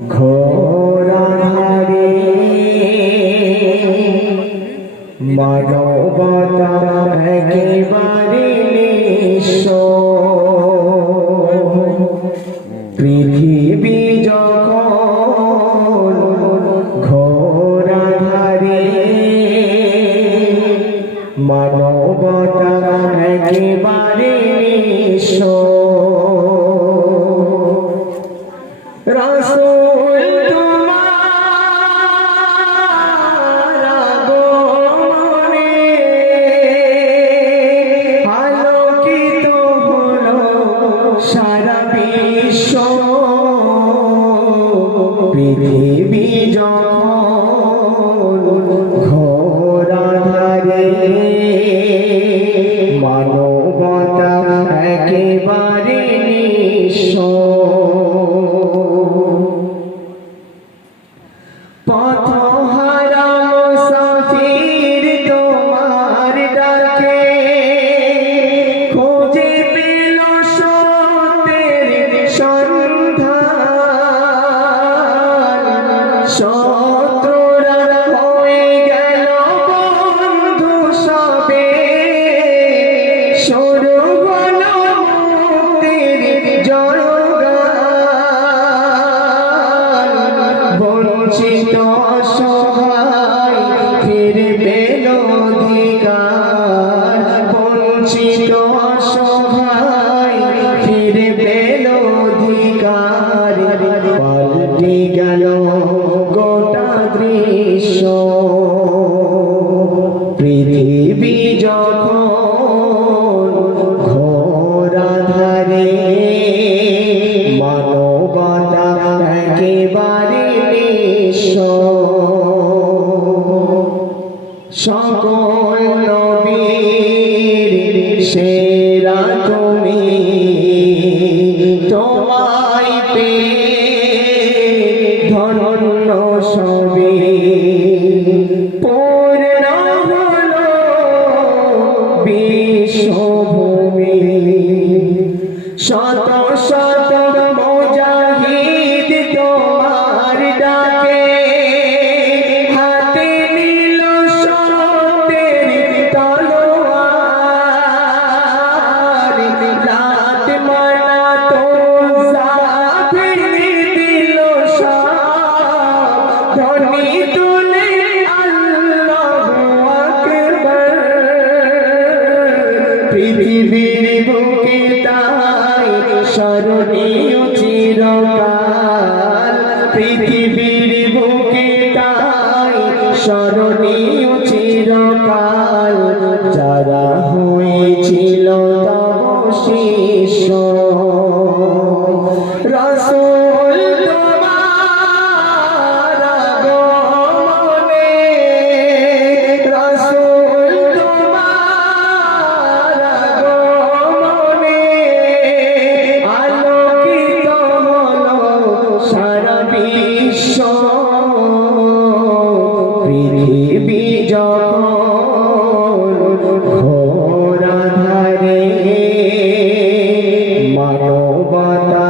ঘোরাহারে মানবতা একেবারে নিঃস্ব। পৃথিবী যখন ঘোরাহারে মানবতা একেবারে নিঃস্ব। রাসূল তোমার আগমনে আলোকিত হলো সারা বিশ্ব। পৃথিবী যখন ঘোরাধারে মানবতা একেবারে নিঃস্ব। পথহারা মুসাফির তোমার ডাকে খোঁজে পেল সত্যের সন্ধান। শত্রুরা হয়ে গেল বন্ধু সবে, শুরু হলো মুক্তির জয়গান। বঞ্চিত অসহায় ফিরে পেল অধিকার। বঞ্চিত অসহায় ফিরে পেল অধিকার। পাল্টে গেল গোটা দৃশ্য। পৃথিবী যখন ঘোরাধারে মানবতা একেবারে নিঃস্ব। সকল নবীর সেরা তুমি, তোমায় পেয়ে ধন্য সবে। পূর্ণ হলো বিশ্বভূমি। শত শত মুজাহিদ তোমার ডাকে হাতে নিল সত্যের তলোয়ার। রাত মানা তো জাফর দিল সব ধ্বনি তুলে আল্লাহু আকবার। পৃথিবীর বুকে তাই স্মরণীয় চিরকাল। পৃথিবীর বুকে তাই স্মরণীয় চিরকাল। যারা হয়েছিল তব শিষ্য। রাসূল তোমার আগমনে, রাসূল তোমার আগমনে আলোকিত হলো সারা বিশ্ব। পৃথিবী যখন ঘোরাধারে মানবতা